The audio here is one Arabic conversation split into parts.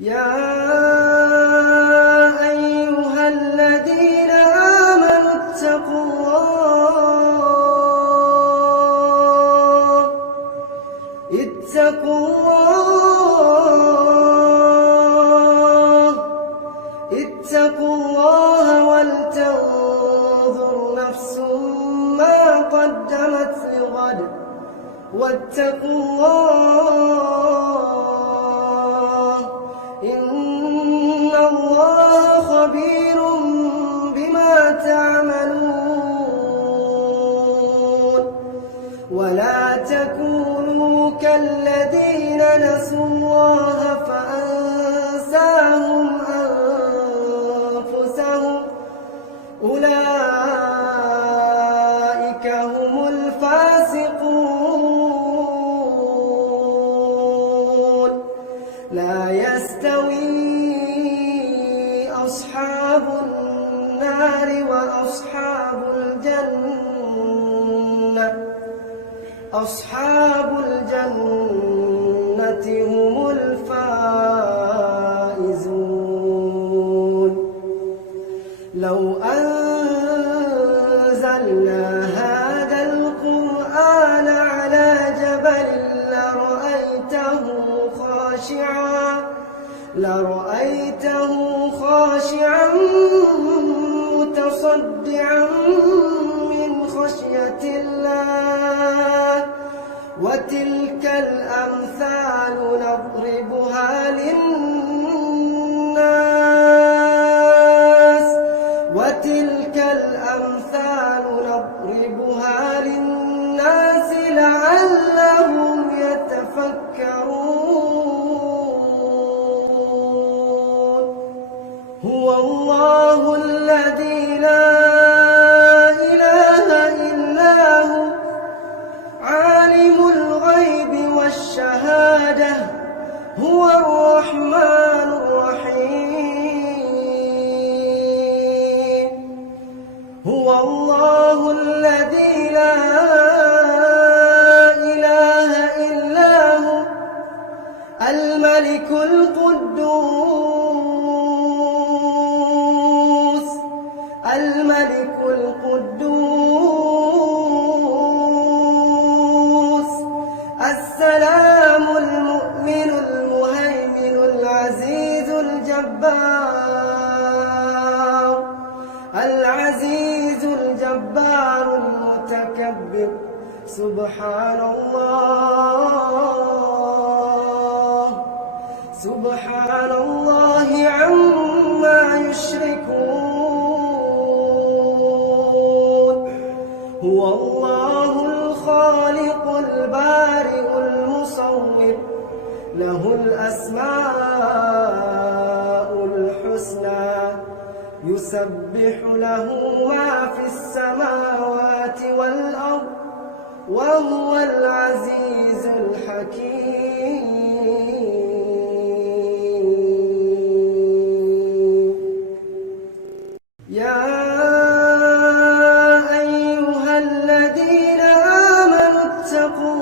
يا أيها الذين آمنوا اتقوا الله ولتنظر نفس ما قدمت لغد واتقوا الله إن الله خبير بما تعملون ولا تكونوا كالذين نسوا الله فأنساهم أنفسهم أولئك هم الفاسقون لا يستوي أصحاب النار وأصحاب الجنة أصحاب الجنة هم الفائزون لو أنزلنا هذا القرآن على جبل لرأيته خاشعا متصدعا من خشية الله وتلك الأمثال نضربها للناس لعلهم يتفكرون هو الله الذي لا إله إلا هو عالم الغيب والشهادة هو الرحمن الرحيم هو الله الذي لا إله إلا هو الملك القدوس السلام المؤمن المهيمن العزيز الجبار المتكبر سبحان الله عما يشركون هو الله الخالق البارئ المصور له الأسماء الحسنى يسبح له ما في السماوات والأرض وهو العزيز الحكيم يا أيها الذين آمنوا اتقوا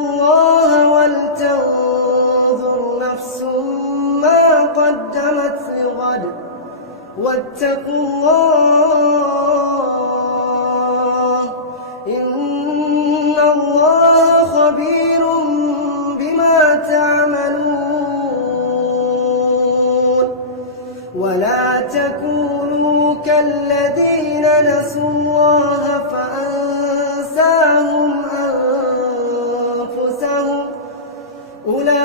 الله ولتنظر نفس ما قدمت لغد واتقوا الله إن الله خبير بما تعملون ولا تكونوا كالذين نسوا الله فأنساهم أنفسهم أولئك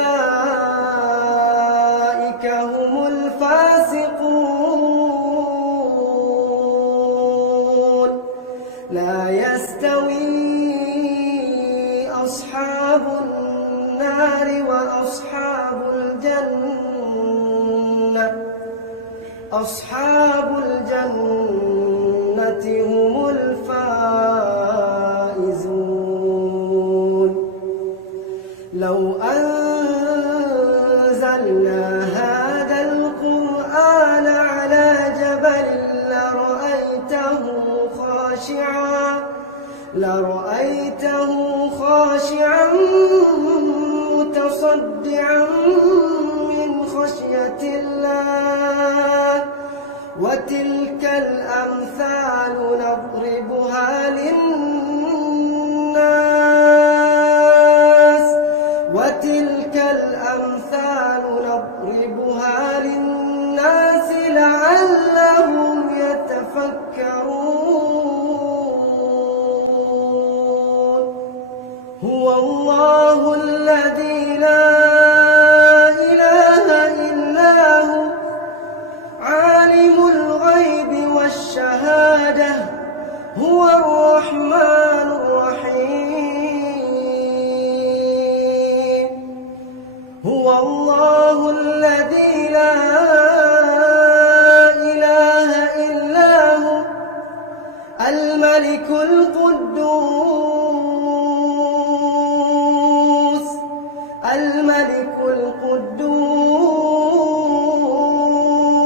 هم الفاسقون لا يستوي أصحاب النار وأصحاب الجنة أصحاب الجنة هم الفائزون لو أنزلنا هذا القرآن على جبل لرأيته خاشعا متصدعا من خشية الله وتلك الأمثال نضربها للناس لعلهم يتفكرون هو الله الذي لا إله إلا هو عالم الغيب والشهادة هو الرحمن الرحيم هو الله الذي لا إله إلا هو الملك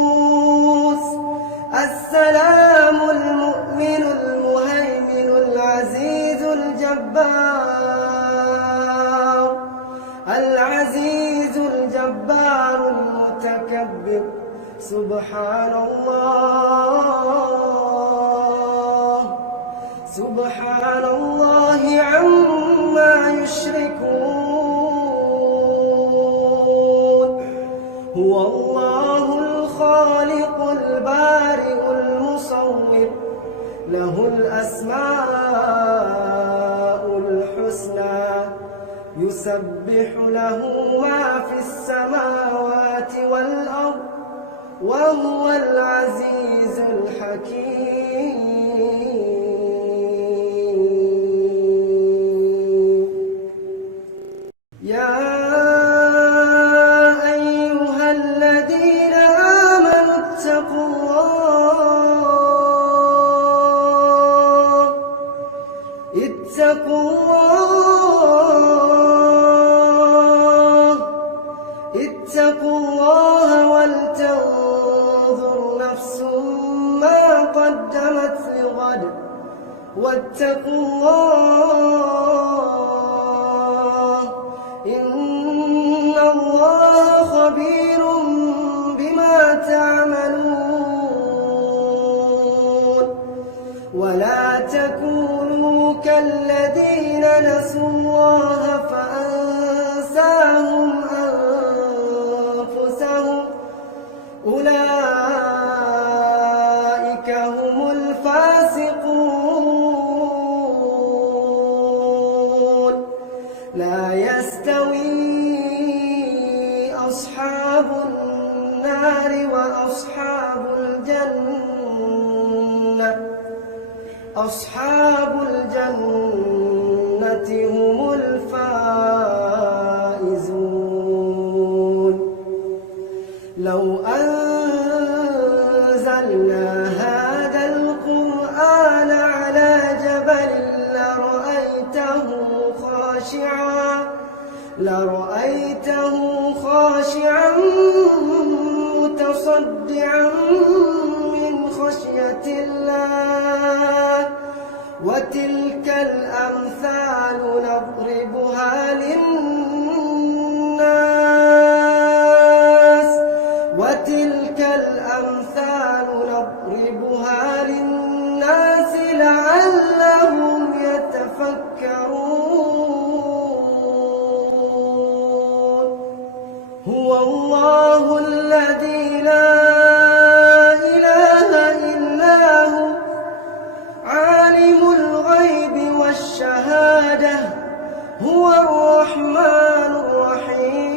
القدوس السلام المؤمن المهيمن العزيز الجبار المتكبر سبحان الله عما يشركون هو الله الخالق البارئ المصور له الأسماء الحسنى يسبح له ما في السماوات والأرض وهو العزيز الحكيم يا أيها الذين آمنوا اتقوا الله ولتنظر نفس ما قدمت لغد واتقوا الله إن الله خبير بما تعملون ولا تكونوا كالذين نسوا الله فأنساهم أنفسهم أولئك هم الفاسقون لا يستوي أصحاب النار وأصحاب الجنة أصحاب الجنة هم الفائزون لو أنزلنا هذا القرآن على جبل لرأيته خاشعا متصدعا من خشية الله وتلك الأمثال نضربها للناس لعلهم يتفكرون هو الله الذي لا إله إلا هو عالم الغيب والشهادة هو الرحمن الرحيم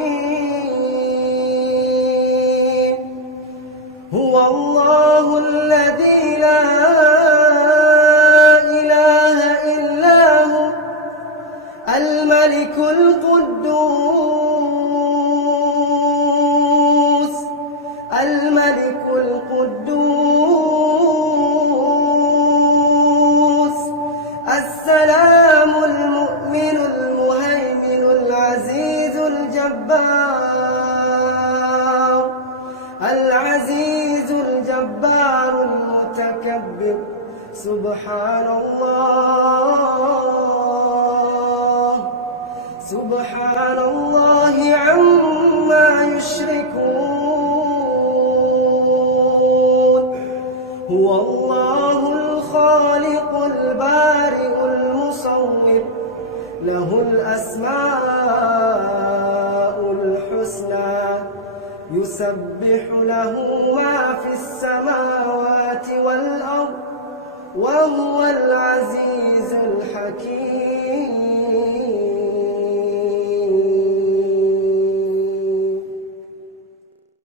هو الله الذي لا إله إلا هو سبحان الله سبحان الله عما يشركون هو الله الخالق البارئ المصور له الأسماء الحسنى يسبح له ما في السماوات والأرض وهو العزيز الحكيم